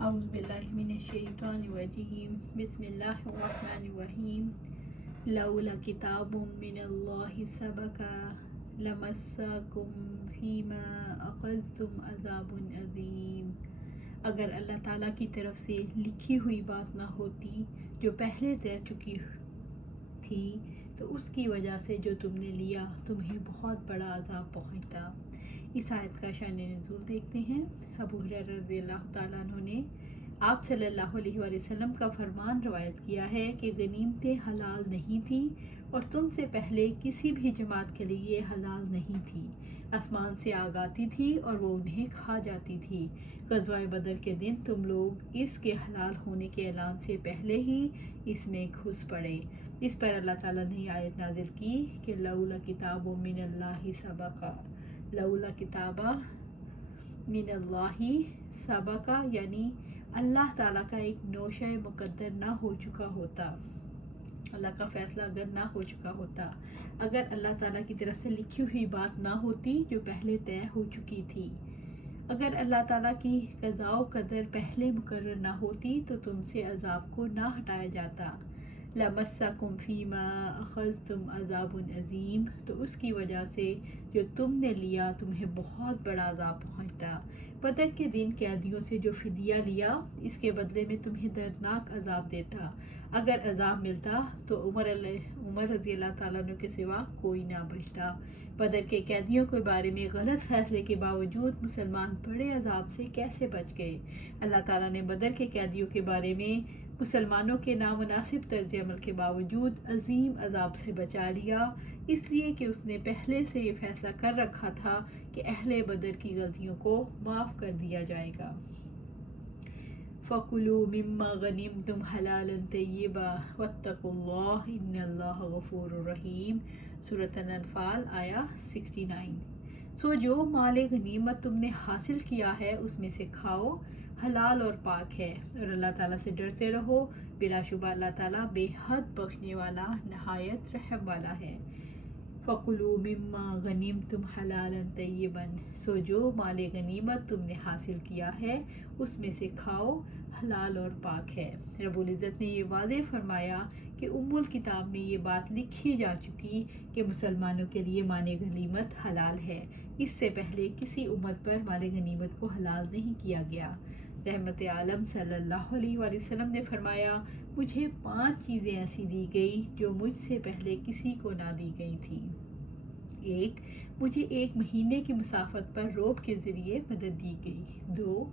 اعوذ باللہ من الشیطان الرجیم بسم اللہ الرحمن الرحیم لولا کتاب من اللہ سبق لمسکم فیما اخذتم عذاب عظیم۔ اگر اللہ تعالیٰ کی طرف سے لکھی ہوئی بات نہ ہوتی جو پہلے طے چکی تھی تو اس کی وجہ سے جو تم نے لیا تمہیں بہت بڑا عذاب پہنچتا۔ اس آیت کا شان نزول دیکھتے ہیں۔ ابو ہریرہ رضی اللہ تعالیٰ عنہ نے آپ صلی اللہ علیہ وآلہ وسلم کا فرمان روایت کیا ہے کہ غنیمتیں حلال نہیں تھیں اور تم سے پہلے کسی بھی جماعت کے لیے یہ حلال نہیں تھی۔ آسمان سے آگ آتی تھی اور وہ انہیں کھا جاتی تھی۔ غزوہ بدر کے دن تم لوگ اس کے حلال ہونے کے اعلان سے پہلے ہی اس میں گھس پڑے۔ اس پر اللہ تعالیٰ نے یہ آیت نازل کی کہ لولا کتاب من اللہ سبقا، لولا کتابہ من اللہ سبقا یعنی اللہ تعالیٰ کا ایک نوشہ مقدر نہ ہو چکا ہوتا، اللہ کا فیصلہ اگر نہ ہو چکا ہوتا، اگر اللہ تعالیٰ کی طرف سے لکھی ہوئی بات نہ ہوتی جو پہلے طے ہو چکی تھی، اگر اللہ تعالیٰ کی قضاء و قدر پہلے مقرر نہ ہوتی تو تم سے عذاب کو نہ ہٹایا جاتا۔ لَمَسَّكُمْ فِيمَا أَخَذْتُمْ عَذَابٌ عَظِيمٌ، تو اس کی وجہ سے جو تم نے لیا تمہیں بہت بڑا عذاب پہنچتا۔ بدر کے دن قیدیوں سے جو فدیہ لیا اس کے بدلے میں تمہیں دردناک عذاب دیتا۔ اگر عذاب ملتا تو عمر رضی اللہ تعالیٰ عنہ کے سوا کوئی نہ بچتا۔ بدر کے قیدیوں کے بارے میں غلط فیصلے کے باوجود مسلمان بڑے عذاب سے کیسے بچ گئے؟ اللہ تعالیٰ نے بدر کے قیدیوں کے بارے میں مسلمانوں کے نامناسب طرز عمل کے باوجود عظیم عذاب سے بچا لیا، اس لیے کہ اس نے پہلے سے یہ فیصلہ کر رکھا تھا کہ اہل بدر کی غلطیوں کو معاف کر دیا جائے گا۔ فَكُلُوا مِمَّا غَنِمْتُمْ حَلَالًا طَيِّبًا وَاتَّقُوا اللَّهَ إِنَّ اللَّهَ غَفُورٌ رَحِيمٌ۔ سورۃ الانفال آیا 69۔ سو جو مال غنیمت تم نے حاصل کیا ہے اس میں سے کھاؤ، حلال اور پاک ہے، اور اللہ تعالیٰ سے ڈرتے رہو، بلا شبہ اللہ تعالیٰ بے حد بخشنے والا نہایت رحم والا ہے۔ فَكُلُوا مِمَّا غَنِمْتُمْ حَلَالًا طَيِّبًا، سو جو مال غنیمت تم نے حاصل کیا ہے اس میں سے کھاؤ، حلال اور پاک ہے۔ رب العزت نے یہ واضح فرمایا کہ الکتاب میں یہ بات لکھی جا چکی کہ مسلمانوں کے لیے مال غنیمت حلال ہے، اس سے پہلے کسی امت پر مال غنیمت کو حلال نہیں کیا گیا۔ رحمت عالم صلی اللہ علیہ وآلہ وسلم نے فرمایا، مجھے 5 چیزیں ایسی دی گئی جو مجھ سے پہلے کسی کو نہ دی گئی تھیں۔ 1، مجھے 1 مہینے کی مسافت پر روب کے ذریعے مدد دی گئی۔ 2،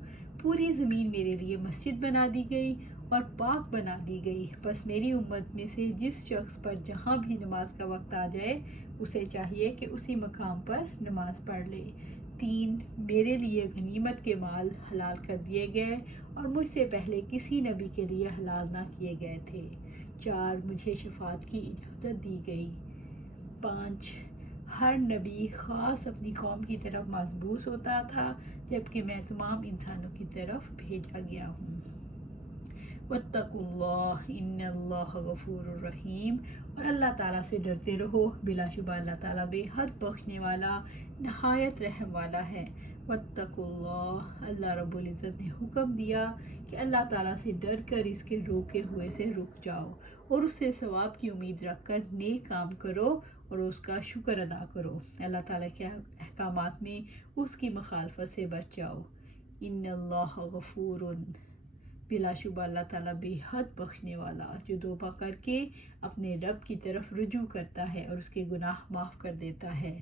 پوری زمین میرے لیے مسجد بنا دی گئی اور پاک بنا دی گئی، بس میری امت میں سے جس شخص پر جہاں بھی نماز کا وقت آ جائے اسے چاہیے کہ اسی مقام پر نماز پڑھ لے۔ 3، میرے لیے غنیمت کے مال حلال کر دیے گئے اور مجھ سے پہلے کسی نبی کے لیے حلال نہ کیے گئے تھے۔ 4، مجھے شفاعت کی اجازت دی گئی۔ 5، ہر نبی خاص اپنی قوم کی طرف مبعوث ہوتا تھا جبکہ میں تمام انسانوں کی طرف بھیجا گیا ہوں۔ وَاتَّقُوا اللَّهَ إِنَّ اللَّهَ غَفُورٌ رَحِيمٌ، اور اللہ تعالیٰ سے ڈرتے رہو، بلا شبہ اللہ تعالیٰ بے حد بخشنے والا نہایت رحم والا ہے۔ وَاتَّقُوا اللَّهَ، اللہ رب العزت نے حکم دیا کہ اللہ تعالیٰ سے ڈر کر اس کے روکے ہوئے سے رک جاؤ اور اس سے ثواب کی امید رکھ کر نیک کام کرو اور اس کا شکر ادا کرو، اللہ تعالیٰ کے احکامات میں اس کی مخالفت سے بچ جاؤ۔ ان اللہ غفور، بلا شبہ اللہ تعالیٰ بے حد بخشنے والا جو توبہ کر کے اپنے رب کی طرف رجوع کرتا ہے اور اس کے گناہ معاف کر دیتا ہے،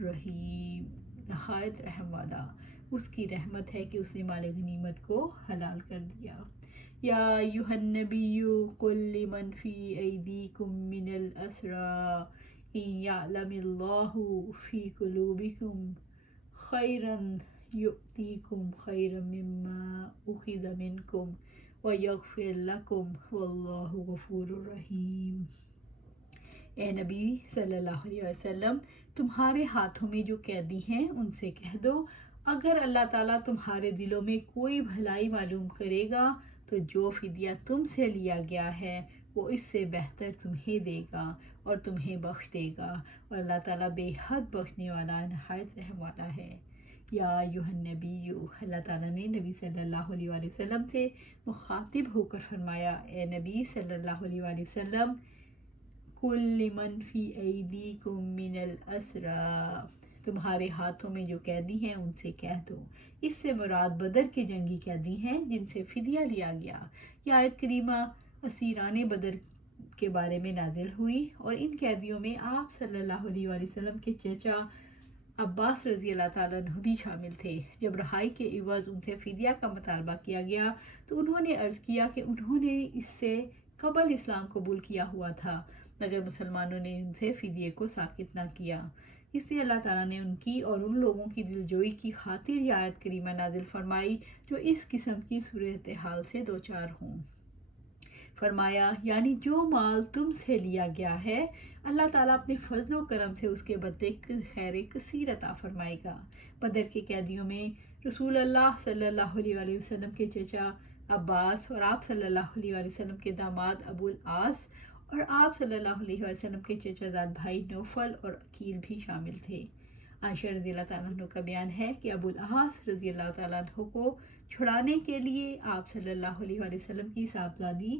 رحیم، نہایت رحم والا۔ اس کی رحمت ہے کہ اس نے مال غنیمت کو حلال کر دیا۔ یا ایھا النبی قل لمن فی ایدیکم من الاسری ان یعلم اللہ فی قلوبکم خیرا یؤتیکم خیرا مما اخذ منکم وَيَغْفِرْ لَكُمْ وَاللَّهُ غَفُورٌ رَحِيمٌ۔ اے نبی صلی اللہ علیہ وسلم، تمہارے ہاتھوں میں جو قیدی ہیں ان سے کہہ دو، اگر اللہ تعالیٰ تمہارے دلوں میں کوئی بھلائی معلوم کرے گا تو جو فدیہ تم سے لیا گیا ہے وہ اس سے بہتر تمہیں دے گا اور تمہیں بخش دے گا، اور اللہ تعالیٰ بے حد بخشنے والا نہایت رحم والا ہے۔ یا ایھا النبی، اللہ تعالیٰ نے نبی صلی اللہ علیہ وآلہ وسلم سے مخاطب ہو کر فرمایا، اے نبی صلی اللہ علیہ وآلہ وسلم، کل لمن فی ایدیکم من الاسریٰ، تمہارے ہاتھوں میں جو قیدی ہیں ان سے کہہ دو۔ اس سے مراد بدر کے جنگی قیدی ہیں جن سے فدیہ لیا گیا۔ یہ آیت کریمہ اسیران بدر کے بارے میں نازل ہوئی اور ان قیدیوں میں آپ صلی اللہ علیہ وآلہ وسلم کے چچا عباس رضی اللہ تعالیٰ عنہ بھی شامل تھے۔ جب رہائی کے عوض ان سے فدیہ کا مطالبہ کیا گیا تو انہوں نے عرض کیا کہ انہوں نے اس سے قبل اسلام قبول کیا ہوا تھا، مگر مسلمانوں نے ان سے فدیے کو ساقط نہ کیا۔ اس سے اللہ تعالیٰ نے ان کی اور ان لوگوں کی دلجوئی کی خاطر یہ آیت کریمہ نازل فرمائی جو اس قسم کی صورتحال سے دوچار ہوں۔ فرمایا یعنی جو مال تم سے لیا گیا ہے اللہ تعالیٰ اپنے فضل و کرم سے اس کے بدلے خیر کثیر عطا فرمائے گا۔ بدر کے قیدیوں میں رسول اللہ صلی اللہ علیہ وآلہ وسلم کے چچا عباس اور آپ صلی اللہ علیہ وآلہ وسلم کے داماد ابو العاص اور آپ صلی اللہ علیہ وآلہ وسلم کے چچا زاد بھائی نوفل اور عقیل بھی شامل تھے۔ عائشہ رضی اللہ تعالیٰ عنہ کا بیان ہے کہ ابو العاص رضی اللہ تعالیٰ عنہ کو چھڑانے کے لیے آپ صلی اللہ علیہ وآلہ وسلم کی صاحبزادی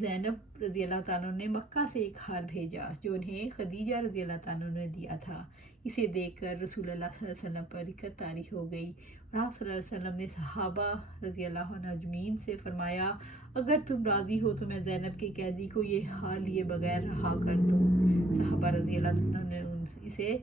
زینب رضی اللہ تعالیٰ عنہ نے مکہ سے ایک ہار بھیجا جو انہیں خدیجہ رضی اللہ تعالیٰ عنہ نے دیا تھا۔ اسے دیکھ کر رسول اللہ صلی اللہ علیہ وسلم پر رکت طاری ہو گئی اور آپ صلی اللہ علیہ وسلم نے صحابہ رضی اللہ عنہ اجمعین سے فرمایا اگر تم راضی ہو تو میں زینب کے قیدی کو یہ ہار لیے بغیر رہا کر دوں۔ صحابہ رضی اللہ عنہ نے اسے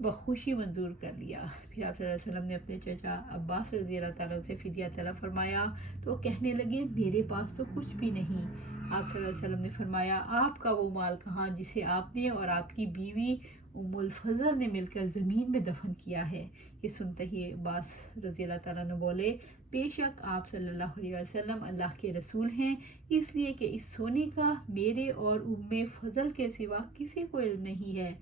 بخوشی منظور کر لیا۔ پھر آپ صلی اللہ علیہ وسلم نے اپنے چچا عباس رضی اللہ تعالیٰ عنہ سے فدیہ طلب فرمایا تو وہ کہنے لگے میرے پاس تو کچھ بھی نہیں۔ آپ صلی اللہ علیہ وسلم نے فرمایا آپ کا وہ مال کہاں جسے آپ نے اور آپ کی بیوی ام الفضل نے مل کر زمین میں دفن کیا ہے؟ یہ سنتے ہی عباس رضی اللہ تعالیٰ عنہ بولے بے شک آپ صلی اللہ علیہ وسلم اللہ کے رسول ہیں، اس لیے کہ اس سونے کا میرے اور ام فضل کے سوا کسی کو علم نہیں ہے۔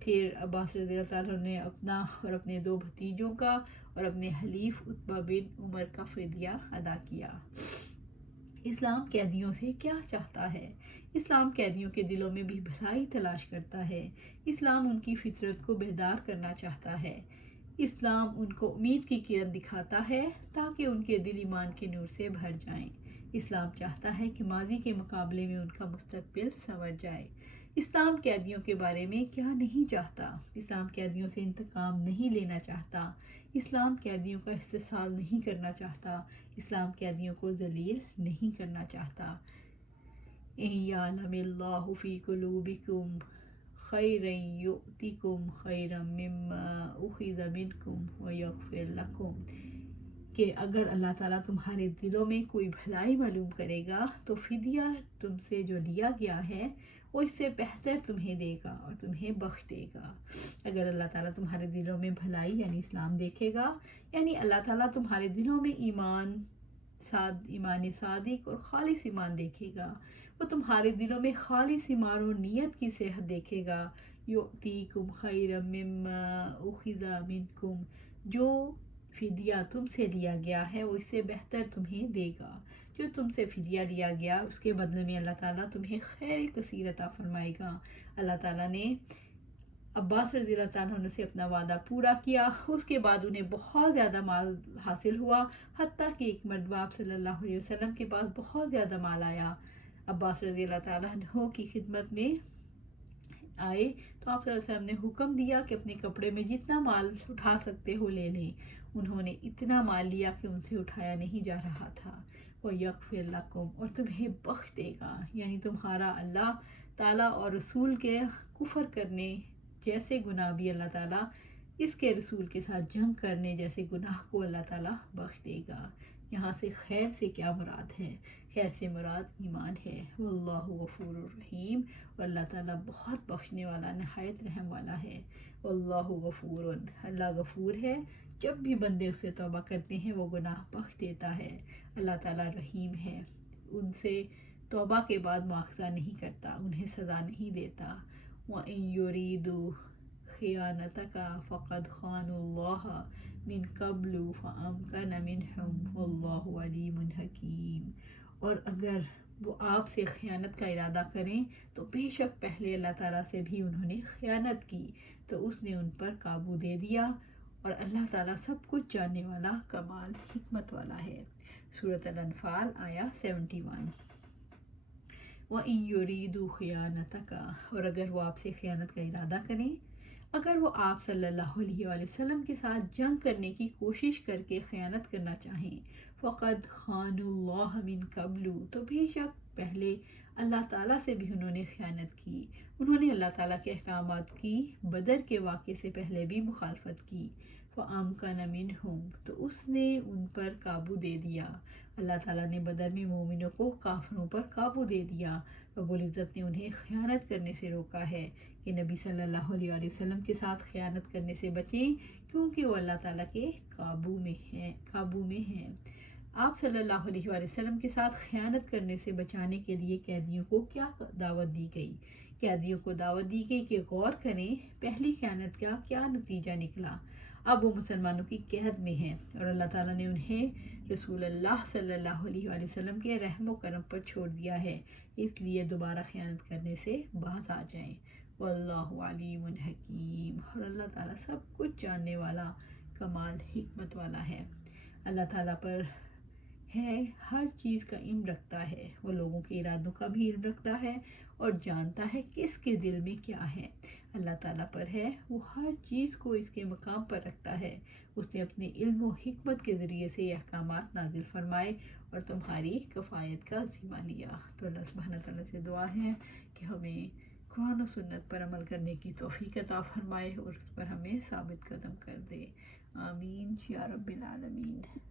پھر عباس رضی اللہ تعالیٰ عنہ نے اپنا اور اپنے دو بھتیجوں کا اور اپنے حلیف عتبہ بن عمر کا فدیہ ادا کیا۔ اسلام قیدیوں سے کیا چاہتا ہے؟ اسلام قیدیوں کے دلوں میں بھی بھلائی تلاش کرتا ہے۔ اسلام ان کی فطرت کو بیدار کرنا چاہتا ہے۔ اسلام ان کو امید کی کرن دکھاتا ہے تاکہ ان کے دل ایمان کے نور سے بھر جائیں۔ اسلام چاہتا ہے کہ ماضی کے مقابلے میں ان کا مستقبل سنور جائے۔ اسلام قیدیوں کے بارے میں کیا نہیں چاہتا؟ اسلام قیدیوں سے انتقام نہیں لینا چاہتا۔ اسلام قیدیوں کا استحصال نہیں کرنا چاہتا۔ اسلام قیدیوں کو ذلیل نہیں کرنا چاہتا۔ اِن یعلم اللہ فی قلوبکم خیرا یؤتکم خیرا مما اخذ منکم ویغفر لکم، کہ اگر اللہ تعالیٰ تمہارے دلوں میں کوئی بھلائی معلوم کرے گا تو فدیہ تم سے جو لیا گیا ہے وہ اس سے بہتر تمہیں دے گا اور تمہیں بخش دے گا۔ اگر اللہ تعالیٰ تمہارے دلوں میں بھلائی یعنی اسلام دیکھے گا، یعنی اللہ تعالیٰ تمہارے دلوں میں ایمان صادق اور خالص ایمان دیکھے گا، وہ تمہارے دلوں میں خالص ایمان اور نیت کی صحت دیکھے گا۔ یؤتیکم خیرا مما اخذ منکم، جو فدیہ تم سے لیا گیا ہے وہ اس سے بہتر تمہیں دے گا۔ جو تم سے فدیہ لیا گیا اس کے بدلے میں اللہ تعالیٰ تمہیں خیر کثیر عطا فرمائے گا۔ اللہ تعالیٰ نے عباس رضی اللہ تعالیٰ عنہ سے اپنا وعدہ پورا کیا۔ اس کے بعد انہیں بہت زیادہ مال حاصل ہوا، حتیٰ کہ ایک مرتبہ آپ صلی اللہ علیہ وسلم کے پاس بہت زیادہ مال آیا۔ عباس رضی اللہ تعالیٰ عنہ کی خدمت میں آئے تو آپ صلی اللہ علیہ وسلم نے حکم دیا کہ اپنے کپڑے میں جتنا مال اٹھا سکتے ہو لے لیں۔ انہوں نے اتنا مال لیا کہ ان سے اٹھایا نہیں جا رہا تھا۔ وَيَغْفِرْ لَكُمْ، اور تمہیں بخش دے گا، یعنی تمہارا اللہ تعالیٰ اور رسول کے کفر کرنے جیسے گناہ بھی اللہ تعالیٰ اس کے رسول کے ساتھ جنگ کرنے جیسے گناہ کو اللہ تعالیٰ بخش دے گا۔ یہاں سے خیر سے کیا مراد ہے؟ خیر سے مراد ایمان ہے۔ واللہ غفور الرحیم، اور اللہ تعالیٰ بہت بخشنے والا نہایت رحم والا ہے۔ واللہ غفور، اللہ غفور ہے، جب بھی بندے اس سے توبہ کرتے ہیں وہ گناہ بخش دیتا ہے۔ اللہ تعالیٰ رحیم ہے، ان سے توبہ کے بعد مواخذہ نہیں کرتا، انہیں سزا نہیں دیتا۔ وَإِن يُرِيدُوا خِيَانَتَكَ فَقَدْ خَانُوا اللَّهَ مِن قَبْلُ فَأَمْكَنَ مِنْهُمْ وَاللَّهُ عَلِيمٌ حَكِيمٌ، اور اگر وہ آپ سے خیانت کا ارادہ کریں تو بے شک پہلے اللہ تعالیٰ سے بھی انہوں نے خیانت کی تو اس نے ان پر قابو دے دیا، اور اللہ تعالیٰ سب کچھ جاننے والا کمال حکمت والا ہے۔ سورۃ الانفال آیا 71۔ وَإِن يُرِيدُوا خِيَانَتَكَ، اور اگر وہ آپ سے خیانت کا ارادہ کریں، اگر وہ آپ صلی اللہ علیہ وآلہ وسلم کے ساتھ جنگ کرنے کی کوشش کر کے خیانت کرنا چاہیں، فقد خانوا اللہ من قبل، تو بے شک پہلے اللہ تعالیٰ سے بھی انہوں نے خیانت کی، انہوں نے اللہ تعالیٰ کے احکامات کی بدر کے واقعے سے پہلے بھی مخالفت کی۔ فَأَمْكَنَ مِنْهُمْ، تو اس نے ان پر قابو دے دیا، اللہ تعالیٰ نے بدر میں مومنوں کو کافروں پر قابو دے دیا۔ رب العزت نے انہیں خیانت کرنے سے روکا ہے کہ نبی صلی اللہ علیہ وآلہ وسلم کے ساتھ خیانت کرنے سے بچیں، کیونکہ وہ اللہ تعالیٰ کے قابو میں ہیں۔ آپ صلی اللہ علیہ وآلہ وسلم کے ساتھ خیانت کرنے سے بچانے کے لیے قیدیوں کو کیا دعوت دی گئی؟ قیدیوں کو دعوت دی گئی کہ غور کریں پہلی خیانت کا کیا نتیجہ نکلا۔ اب وہ مسلمانوں کی قید میں ہیں اور اللہ تعالیٰ نے انہیں رسول اللہ صلی اللہ علیہ وآلہ وسلم کے رحم و کرم پر چھوڑ دیا ہے، اس لیے دوبارہ خیانت کرنے سے باز آ جائیں۔ واللہ علیم حکیم، اور اللہ تعالیٰ سب کچھ جاننے والا کمال حکمت والا ہے۔ اللہ تعالیٰ پر ہے ہر چیز کا علم رکھتا ہے، وہ لوگوں کے ارادوں کا بھی علم رکھتا ہے اور جانتا ہے کس کے دل میں کیا ہے۔ اللہ تعالیٰ پر ہے وہ ہر چیز کو اس کے مقام پر رکھتا ہے، اس نے اپنے علم و حکمت کے ذریعے سے یہ احکامات نازل فرمائے اور تمہاری کفایت کا ذمہ لیا۔ تو اللہ سبحانہ تعالیٰ سے دعا ہے کہ ہمیں قرآن و سنت پر عمل کرنے کی توفیق عطا فرمائے اور اس پر ہمیں ثابت قدم کر دے۔ آمین یا رب العالمین۔